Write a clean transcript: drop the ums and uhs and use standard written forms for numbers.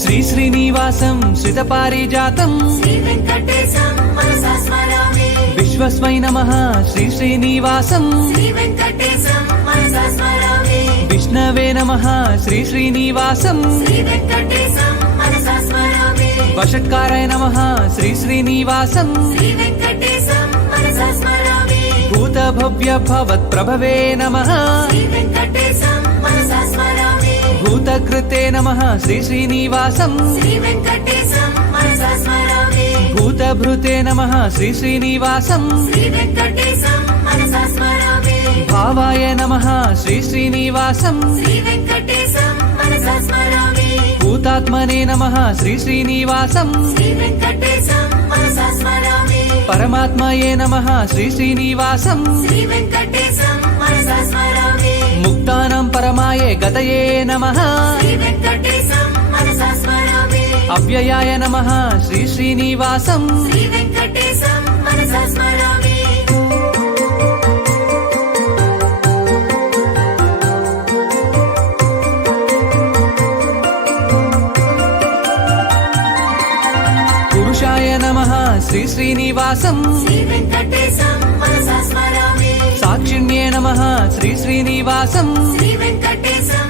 శ్రీ శ్రీనివాసం శ్రితపారిజాతం శ్రీ వెంకటేశం మనసా స్మరామి విశ్వస్మై నమః శ్రీ శ్రీనివాసం శ్రీ వెంకటేశం మనసా స్మరామి విష్ణవే నమః శ్రీ శ్రీనివాసం శ్రీ వెంకటేశం మనసా స్మరామి వషట్కారాయ నమః శ్రీ శ్రీనివాసం శ్రీ వెంకటేశం మనసా స్మరామి భూత భవ్య భవత్ ప్రభవే నమః శ్రీ వెంకటేశం మనసా స్మరామి భూతకృతే నమః శ్రీ శ్రీనివాసం శ్రీ వెంకటేశం మనసా స్మరామి భూతభృతే నమః శ్రీ శ్రీనివాసం శ్రీ వెంకటేశం మనసా స్మరామి భావాయ నమః శ్రీ శ్రీనివాసం శ్రీ వెంకటేశం మనసా స్మరామి భూతాత్మనే నమః శ్రీ శ్రీనివాసం శ్రీ వెంకటేశం మనసా స్మరామి పరమాత్మయే నమః శ్రీ శ్రీనివాసం శ్రీ వెంకటేశం మనసా స్మరామి ముక్తానాం పరమాయే గతయే నమః శ్రీ వెంకటేశం మనసా స్మరామి అవ్యయాయ నమః శ్రీ శ్రీనివాసం శ్రీ వెంకటేశం మనసా స్మరామి పురుషాయ నమః శ్రీ శ్రీనివాసం శ్రీ వెంకటేశం మనసా స్మరామి సాక్షిణ్యే నమః శ్రీ శ్రీనివాసం శ్రీ వెంకటేశం